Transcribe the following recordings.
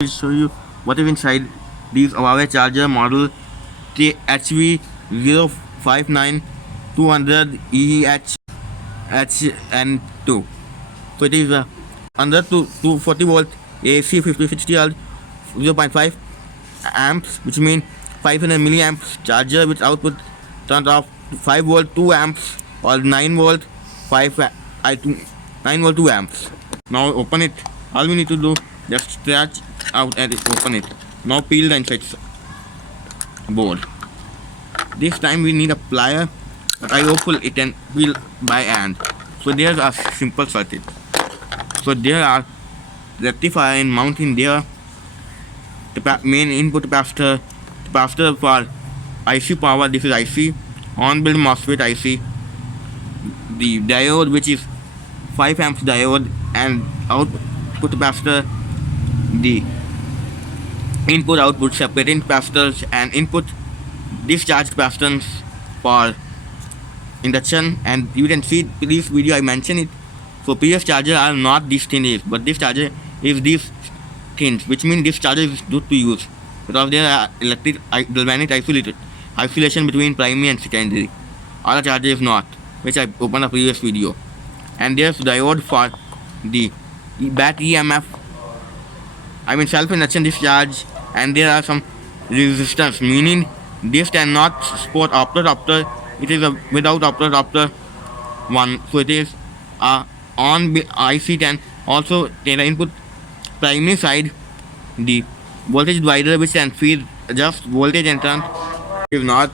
will show you what is inside this Huawei charger model HV059 200 EHN2. So it is under 240 volt AC 5060 Hz 0.5 amps, which means 500 milliamps charger with output turned off 5 volt 2 amps or 9 volt 9 volt 2 amps. Now open it. All we need to do, just stretch out and open it. Now peel the inside board. This time we need a plier, but I hope it can peel by hand. So there's a simple circuit. So there are rectifier and mounting there, the main input capacitor for IC power, this is IC, on-build MOSFET IC, the diode which is 5 amps diode, and output capacitor, the input output separating capacitors, and input discharge capacitance for induction. And you can see this video I mentioned it. So previous charger are not these things, but this charger is these things, which means this charger is good to use because there are electric galvanic isolation between primary and secondary. Other charger is not, which I opened a previous video. And there's diode for the back EMF, I mean self-induction discharge, and there are some resistance, meaning this cannot support opto. It is a without opto one, so it is on IC can also take the input primary side, the voltage divider which can feed just voltage and current is not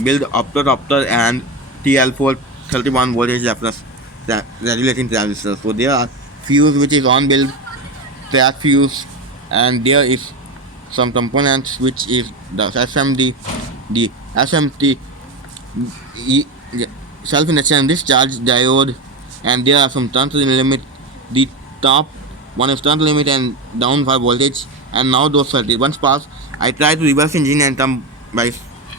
build opto and TL4 31 voltage reference regulating transistor. So there are fuse which is on build, track fuse, and there is some components which is the SMD, the SMT, self-induction discharge diode, and there are some turn limit. The top one is turn limit and down for voltage, and now those 30 once passed. I try to reverse engine and come by.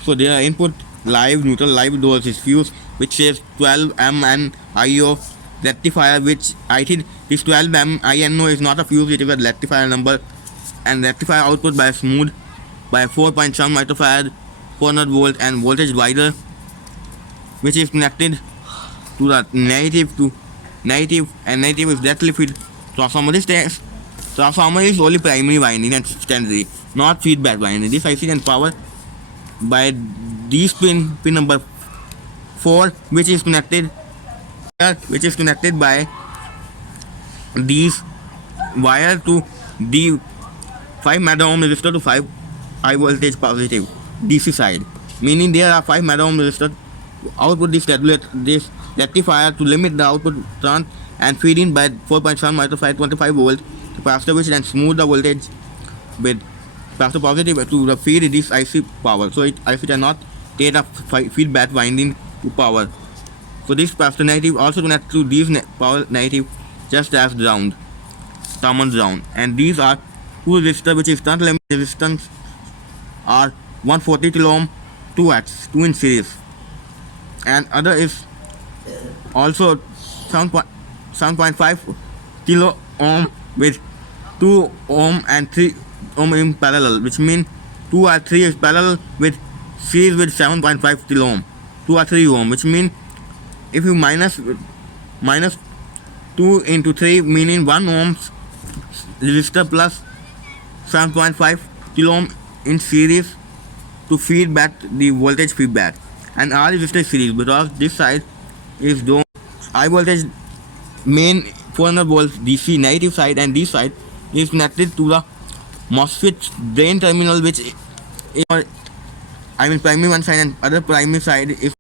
So there are input live, neutral, live doors is fuse which says 12M and IO rectifier, which I think this 12M INO is not a fuse, it is a rectifier number, and rectifier output by smooth by 4.7 microfarad 400 volt and voltage divider which is connected to the negative, and negative is directly feed transformer. This transformer is only primary winding and secondary, not feedback winding. This IC can power by this pin number 4, which is connected by these wire to the 5 megaohm resistor to 5 high voltage positive DC side, meaning there are 5 megaohm resistor output this rectifier to limit the output current and feed in by 4.7 microfarad 25 volt capacitor which can smooth the voltage with capacitor positive to the feed this IC power. So IC cannot take a feedback winding to power. So this capacitor negative also connect to these power negative just as ground, common ground. And these are two resistors which is current limit resistance are 140 kilo ohm 2 in series, and other is also 7.5 kilo ohm with 2 ohm and 3 ohm in parallel, which means 2 or 3 is parallel with series with 7.5 kilo ohm 2 or 3 ohm, which means if you minus 2 into 3, meaning 1 ohms resistor plus 7.5 kilo ohm in series to feed back the voltage feedback, and R resistor is series because this side is high voltage main 400 volts DC negative side, and this side is connected to the MOSFET drain terminal, which is, I mean primary one side, and other primary side is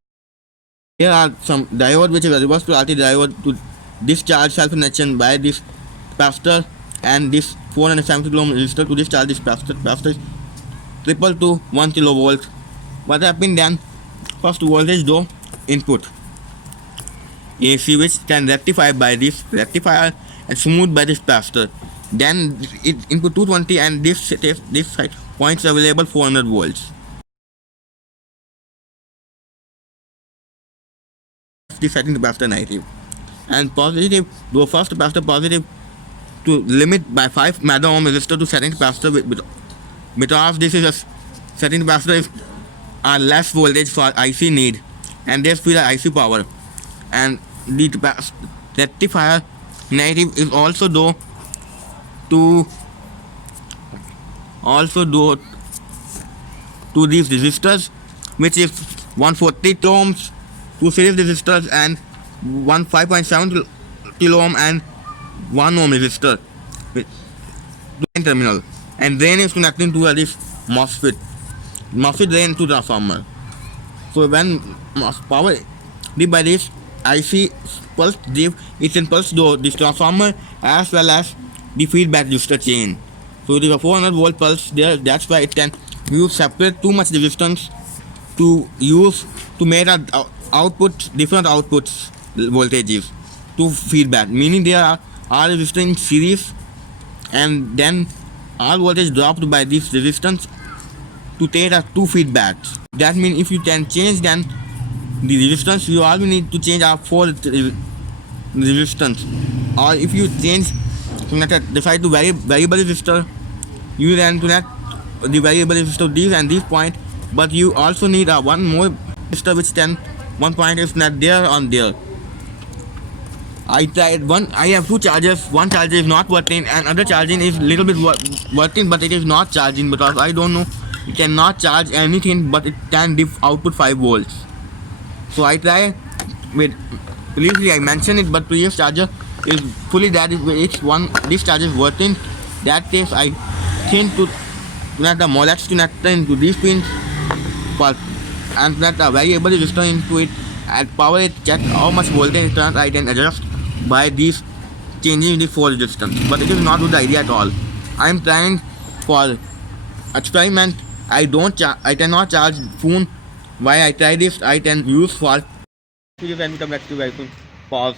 there are some diode which is a reverse polarity diode to discharge self-induction by this capacitor, and this 470 kilo ohm resistor to discharge this capacitor is triple to 1 kilovolt. What happened then? First voltage though input AC which can rectify by this rectifier and smooth by this capacitor. Then it input 220 and this side points available 400 volts. This setting capacitor negative and positive. Though first capacitor positive to limit by 5 mega ohm resistor to setting capacitor because this is a setting capacitor is a less voltage for IC need, and this will IC power. And the rectifier negative is also due to these resistors, which is 140 ohms, two series resistors, and one 5.7 kilo ohm and 1 ohm resistor with drain terminal, and drain is connecting to this MOSFET drain to transformer. So when power dipped by this IC pulse dip, it can pulse to this transformer as well as the feedback resistor chain. So it is a 400 volt pulse there. That's why it can use separate too much resistance to use to make a different outputs voltages to feedback, meaning there are resistors in series, and then all voltage dropped by this resistance to take a two feedbacks. That means if you can change then the resistance, you all need to change our 4 resistance, or if you change decide to variable resistor, you then connect the variable resistor these and this point, but you also need a one more resistor which then one point is not there on there. I tried one. I have two chargers. One charger is not working, and other charging is little bit working, but it is not charging because I don't know. It cannot charge anything, but it can give output 5 volts. So I try with previously I mentioned it, but previous charger is fully dead. Each one this charger is working. That case I think to connect the molex connector into these pins, but and connect a variable resistor into it and power it. Check how much voltage it turns. I can adjust by these changing the 4 resistance, but it is not good idea at all. I am trying for experiment. I cannot charge phone. Why I try this? I can use for. See you when we come back to very soon. Pause.